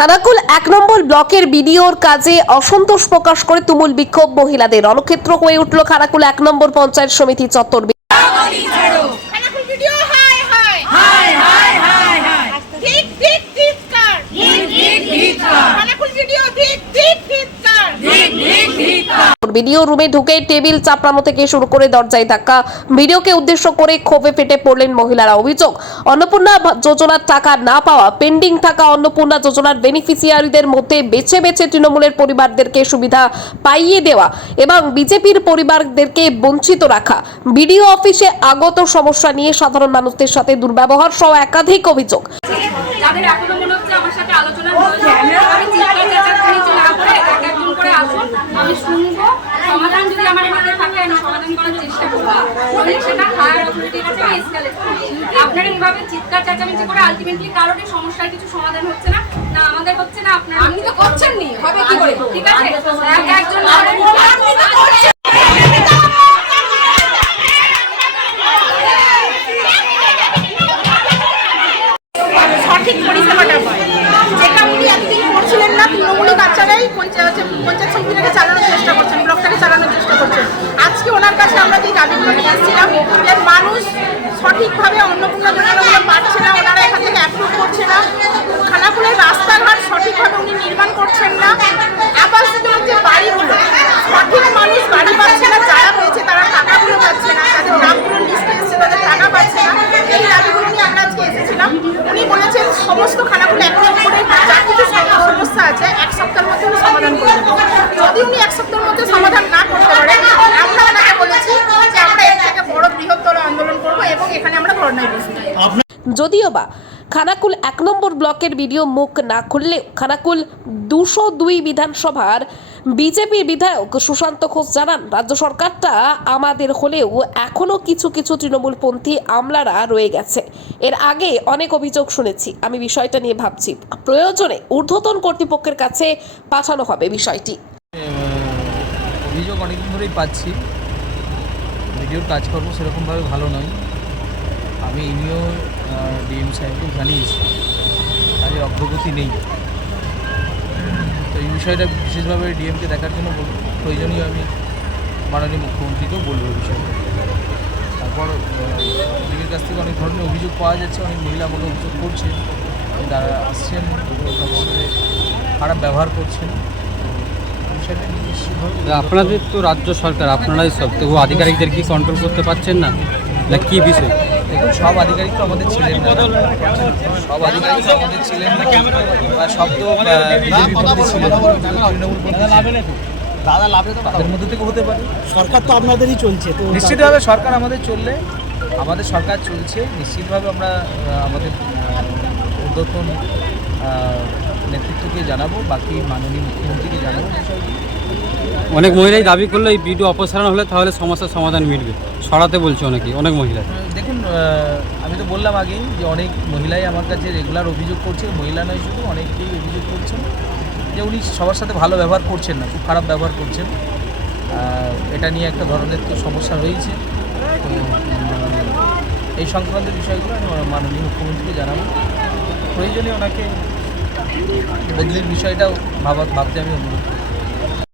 খানাকুল ১ নম্বর ব্লকের বিডিওর কাজে অসন্তোষ প্রকাশ করে তুমুল বিক্ষোভ মহিলাদের। রণক্ষেত্র হয়ে উঠল খানাকুল ১ নম্বর পঞ্চায়েত সমিতি চত্বর। ভিডিও রুমে ঢুকে টেবিল চাপড়ানো থেকে শুরু করে দরজায় ধাক্কা, ভিডিওকে উদ্দেশ্য করে ক্ষোভে ফেটে পড়লেন মহিলারা। অভিযোগ, অন্নপূর্ণা যোজনার টাকা না পাওয়া, পেন্ডিং থাকা অন্নপূর্ণা যোজনার বেনিফিশিয়ারিদের মধ্যে বেছে বেছে তৃণমূলের পরিবারদেরকে সুবিধা পাইয়ে দেওয়া এবং বিজেপির পরিবারদেরকে বঞ্চিত রাখা, বিডিও অফিসে আগত সমস্যা নিয়ে সাধারণ মানুষদের সাথে দুর্ব্যবহার সহ একাধিক অভিযোগ। যাদের এখনো মনে হচ্ছে আমার সাথে আলোচনা হয়েছে, আমি চিৎকার চেঁচামেচি না করে এক একজন করে আসুন, আমি শুনবো, সমাধান যদি আমার হাতে থাকে আমি সমাধান করার চেষ্টা করবো, নইলে সেটা হায়ার অথরিটির কাছে আমি এসকেলেট করব। আপনারা এইভাবে চিৎকার চেঁচামেচি করে আলটিমেটলি কারোরই সমস্যার কিছু সমাধান হচ্ছে না, না আমাদের হচ্ছে না আপনারা, আপনি তো করছেন নি, হবে কি করে? ঠিক আছে, এক একজন সঠিক পরিষেবাটা পায়, যেটা উনি একদিন করছিলেন না। তৃণমূলী বাচ্চারাই পঞ্চায়েত সমিতিটাকে চালানোর চেষ্টা করছেন, ব্লকটাকে চালানোর চেষ্টা করছেন। আজকে ওনার কাছে আমরা যে দাবিগুলো নিয়ে এসেছিলাম, যে মানুষ সঠিকভাবে অন্নপূর্ণা যোজনাগুলো পাচ্ছে না, ওনারা এখান থেকে অ্যাপ্রুভ করছে না, খানাকুলের রাস্তাঘাট সঠিকভাবে উনি নির্মাণ করছেন না, আবাস যোজনার যে বাড়িগুলো সঠিক মানুষ বাড়ি পাচ্ছে না, যারা পেয়েছে তারা টাকাগুলো পাচ্ছে না, তাদের নামগুলো লিস্টে এসেছে তাদের টাকা পাচ্ছে না। এই দাবিগুলো নিয়ে আমরা আজকে এসেছিলাম। উনি বলেছেন সমস্ত খানাকুল এক নম্বরে যা কিছু সমস্যা আছে 1 সপ্তাহের মধ্যে উনি সমাধান করে দেবেন। যদি উনি 1 সপ্তাহের মধ্যে সমাধান না করতে পারে, আমরা ওনাকে বলেছি যে আমরা এর থেকে বড় বৃহত্তর আন্দোলন করবো এবং এখানে আমরা ধর্নায় বসবো। যদিও বা খানাকুল ১ নম্বর ব্লকের ভিডিও মুখ না খুললেও খানাকুল ২০২ বিধানসভার বিজেপির বিধায়ক সুশান্ত ঘোষ জানান, রাজ্য সরকারটা আমাদের হলেও এখনো কিছু কিছু তৃণমূলপন্থী আমলারা রয়ে গেছে। এর আগে অনেক অভিযোগ শুনেছি, আমি বিষয়টা নিয়ে ভাবছি, প্রয়োজনে ঊর্ধ্বতন কর্তৃপক্ষের কাছে পাঠানো হবে বিষয়টি। অভিযোগ অনেকদিন ধরেই পাচ্ছি, ভিডিওর কাজকর্ম সেরকমভাবে ভালো নয়। আমি এই নিয়েও ডিএম সাহেবকে জানিয়েছি, কাজে অগ্রগতি নেই। তো এই বিষয়টা বিশেষভাবে ডিএমকে দেখার জন্য প্রয়োজনীয় আমি মাননীয় মুখ্যমন্ত্রীকেও বলবো এই বিষয়টা। তারপর ডিএমের কাছ থেকে অনেক ধরনের অভিযোগ পাওয়া যাচ্ছে, অনেক মহিলা আমাকে অভিযোগ করছে, তারা আসছেন তাদের সাথে খারাপ ব্যবহার করছেন। আপনাদের তো রাজ্য সরকার, আপনারাই সব, তো আধিকারিকদের কি কন্ট্রোল করতে পারছেন না, না কি বিষয়? দেখুন, সব আধিকারিক তো আমাদের ছিলেন না, সব আধিকারিক তো আমাদের ছিলেন না, বা সব তো বিজেপি পন্থী ছিলেন, তৃণমূল পন্থী তাদের মধ্যে থেকে হতে পারে। সরকার তো আপনাদেরই চলছে, তো নিশ্চিতভাবে সরকার আমাদের চললে, আমাদের সরকার চলছে, নিশ্চিতভাবে আমরা আমাদের ঊর্ধ্বতন নেতৃত্বকে জানাবো, বাকি মাননীয় মুখ্যমন্ত্রীকে জানাবো। অনেক মহিলাই দাবি করলে এই ভিডিও অপসারণ হলে তাহলে সমস্যার সমাধান মিটবে, সরাতে বলছে অনেকেই, অনেক মহিলা। দেখুন, আমি তো বললাম আগেই যে অনেক মহিলাই আমার কাছে রেগুলার অভিযোগ করছে, মহিলা নয় শুধু, অনেকেই অভিযোগ করছেন যে উনি সবার সাথে ভালো ব্যবহার করছেন না, খুব খারাপ ব্যবহার করছেন। এটা নিয়ে একটা ধরনের তো সমস্যা রয়েছে। তো এই সংক্রান্ত বিষয়গুলো আমি মাননীয় মুখ্যমন্ত্রীকে জানাবো, প্রয়োজনে ওনাকে বদলির বিষয়টাও ভাবতে আমি অনুরোধ করছি।